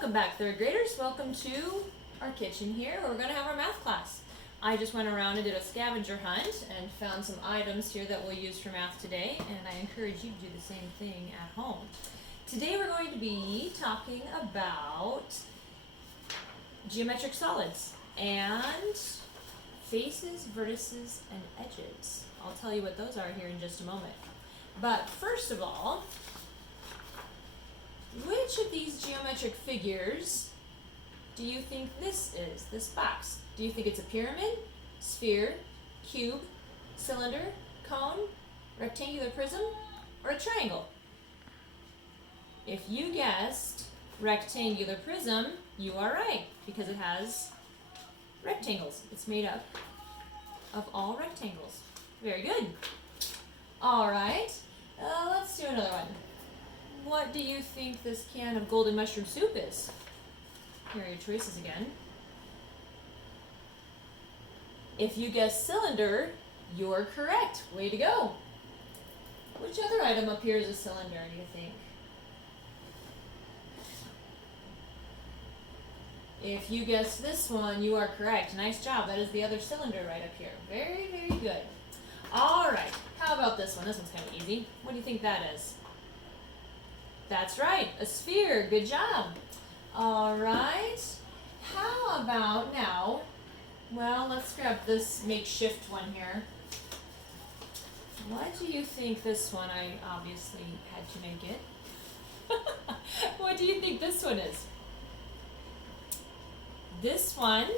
Welcome back, third graders. Welcome to our kitchen here where we're going to have our math class. I just went around and did a scavenger hunt and found some items here that we'll use for math today, and I encourage you to do the same thing at home. Today we're going to be talking about geometric solids and faces, vertices, and edges. I'll tell you what those are here in just a moment. But first of all, which of these geometric figures do you think this is, this box? Do you think it's a pyramid, sphere, cube, cylinder, cone, rectangular prism, or a triangle? If you guessed rectangular prism, you are right, because it has rectangles. It's made up of all rectangles. Very good. All right, let's do another one. What do you think this can of golden mushroom soup is? Here are your choices again. If you guessed cylinder, you're correct. Way to go. Which other item up here is a cylinder, do you think? If you guessed this one, you are correct. Nice job. That is the other cylinder right up here. Very, very good. All right. How about this one? This one's kind of easy. What do you think that is? That's right, a sphere. Good job. All right. How about now? Well, let's grab this makeshift one here. What do you think this one? I obviously had to make it. What do you think this one is? This one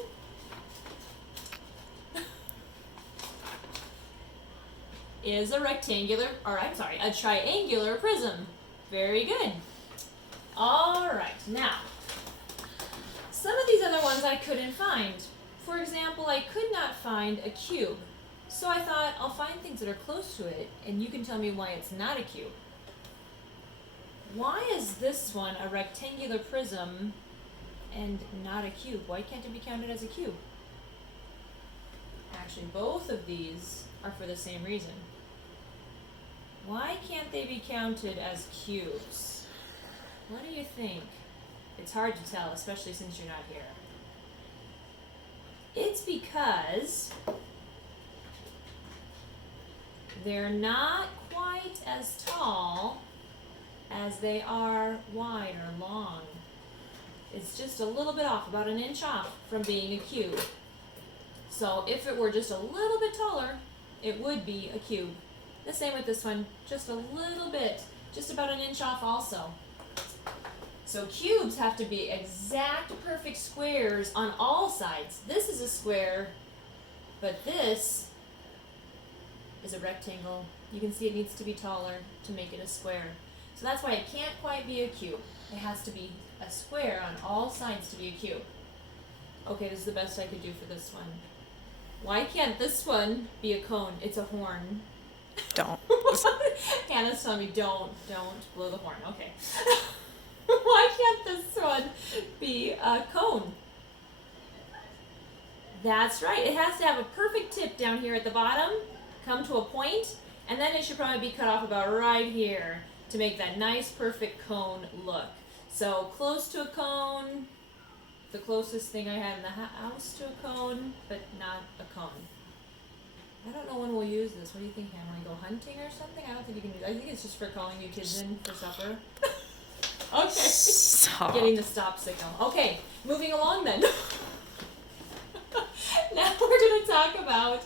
is a triangular prism. Very good. All right, now, some of these other ones I couldn't find. For example, I could not find a cube. So I thought I'll find things that are close to it, and you can tell me why it's not a cube. Why is this one a rectangular prism and not a cube? Why can't it be counted as a cube? Actually, both of these are for the same reason. Why can't they be counted as cubes? What do you think? It's hard to tell, especially since you're not here. It's because they're not quite as tall as they are wide or long. It's just a little bit off, about an inch off from being a cube. So if it were just a little bit taller, it would be a cube. The same with this one, just a little bit, just about an inch off also. So cubes have to be exact, perfect squares on all sides. This is a square, but this is a rectangle. You can see it needs to be taller to make it a square. So that's why it can't quite be a cube. It has to be a square on all sides to be a cube. Okay, this is the best I could do for this one. Why can't this one be a cone? It's a horn. Don't. Hannah's telling me don't blow the horn. Okay. Why can't this one be a cone? That's right. It has to have a perfect tip down here at the bottom, come to a point, and then it should probably be cut off about right here to make that nice, perfect cone look. So close to a cone, the closest thing I had in the house to a cone, but not a cone. I don't know when we'll use this. What do you think, Hannah? Want to go hunting or something? I don't think you can do that. I think it's just for calling you kids in for supper. Okay. Stop. Getting the stop signal. Okay, moving along then. Now we're going to talk about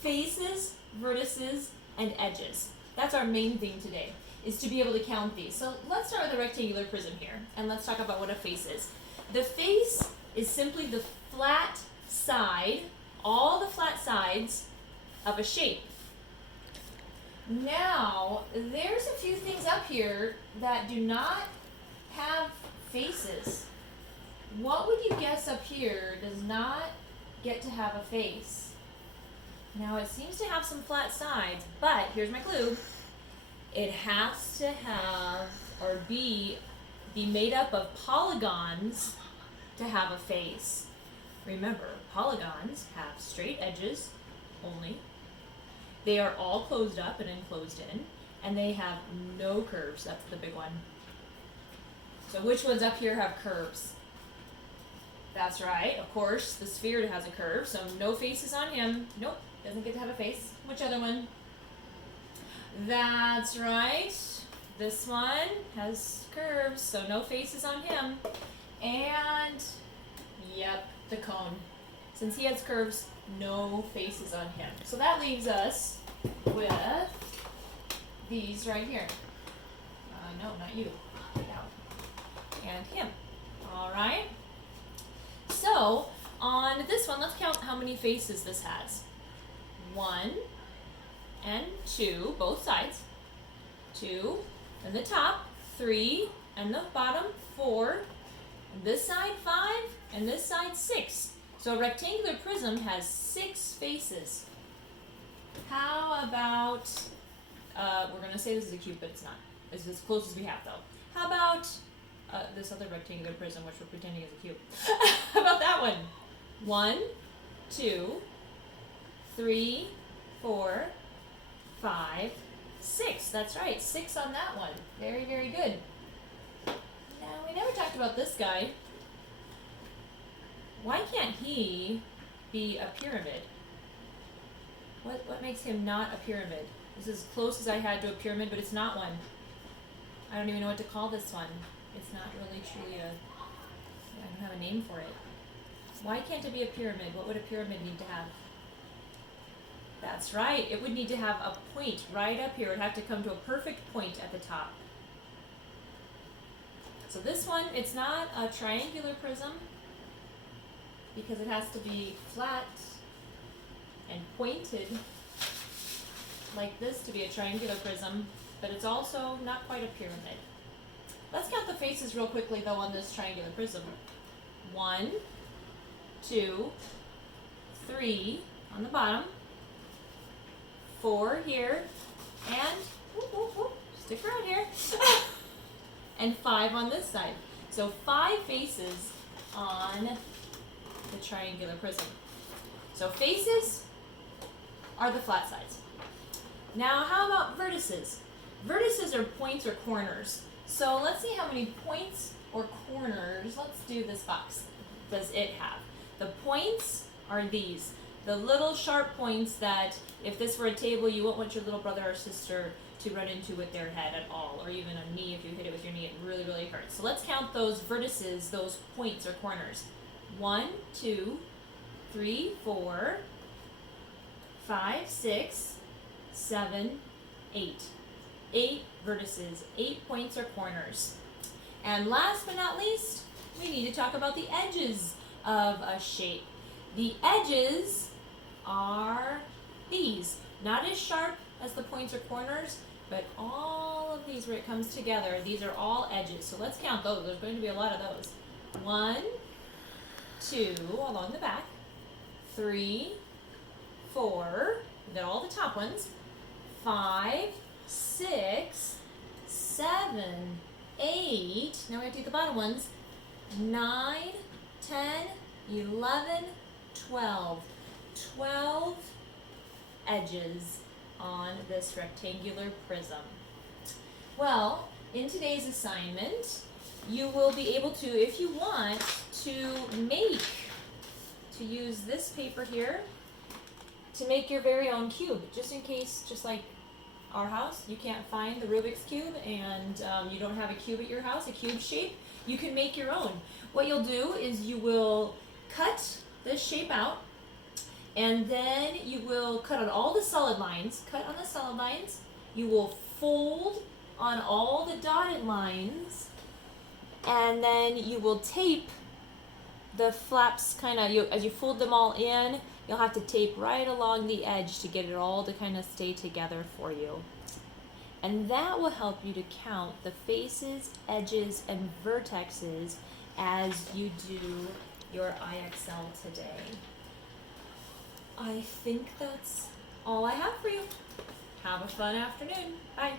faces, vertices, and edges. That's our main thing today, is to be able to count these. So let's start with the rectangular prism here, and let's talk about what a face is. The face is simply the flat side, all the flat sides of a shape. Now, there's a few things up here that do not have faces. What would you guess up here does not get to have a face? Now, it seems to have some flat sides, but here's my clue. It has to have or be made up of polygons to have a face. Remember, polygons have straight edges only. They are all closed up and enclosed in, and they have no curves. That's the big one. So which ones up here have curves? That's right, of course, the sphere has a curve, so no faces on him. Nope, doesn't get to have a face. Which other one? That's right. This one has curves, so no faces on him. And, yep, the cone. Since he has curves, no faces on him. So that leaves us with these right here. No, not you. Get out. And him. Alright. So, on this one, let's count how many faces this has. 1 and 2, both sides. 2, and the top, 3, and the bottom, 4. And this side, 5, and this side, 6. So a rectangular prism has 6 faces. How about, we're going to say this is a cube, but it's not. It's as close as we have, though. How about this other rectangular prism, which we're pretending is a cube? How about that one? 1, 2, 3, 4, 5, 6. That's right, 6 on that one. Very, very good. Now, we never talked about this guy. Why can't he be a pyramid? What makes him not a pyramid? This is as close as I had to a pyramid, but it's not one. I don't even know what to call this one. It's not really truly I don't have a name for it. Why can't it be a pyramid? What would a pyramid need to have? That's right. It would need to have a point right up here. It would have to come to a perfect point at the top. So this one, it's not a triangular prism because it has to be flat and pointed like this to be a triangular prism, but it's also not quite a pyramid. Let's count the faces real quickly though on this triangular prism. 1, 2, 3 on the bottom, 4 here, and stick around here, and 5 on this side. So 5 faces on the triangular prism. So faces are the flat sides. Now how about vertices? Vertices are points or corners. So let's see how many points or corners, let's do this box, does it have. The points are these. The little sharp points that if this were a table, you wouldn't want your little brother or sister to run into with their head at all, or even a knee. If you hit it with your knee, it really, really hurts. So let's count those vertices, those points or corners. 1, 2, 3, 4, 5, 6, 7, 8. 8 vertices, 8 points or corners. And last but not least, we need to talk about the edges of a shape. The edges are these. Not as sharp as the points or corners, but all of these where it comes together, these are all edges. So let's count those. There's going to be a lot of those. 1, 2 along the back, 3, 4, they're all the top ones, 5, 6, 7, 8, now we have to do the bottom ones, 9, 10, 11, 12. 12 edges on this rectangular prism. Well, in today's assignment, you will be able to, if you want, to use this paper here to make your very own cube, just in case, just like our house, you can't find the Rubik's Cube and you don't have a cube at your house, a cube shape, you can make your own. What you'll do is you will cut this shape out, and then you will cut on all the solid lines, you will fold on all the dotted lines, and then you will tape the flaps as you fold them all in, you'll have to tape right along the edge to get it all to kind of stay together for you. And that will help you to count the faces, edges, and vertexes as you do your IXL today. I think that's all I have for you. Have a fun afternoon. Bye.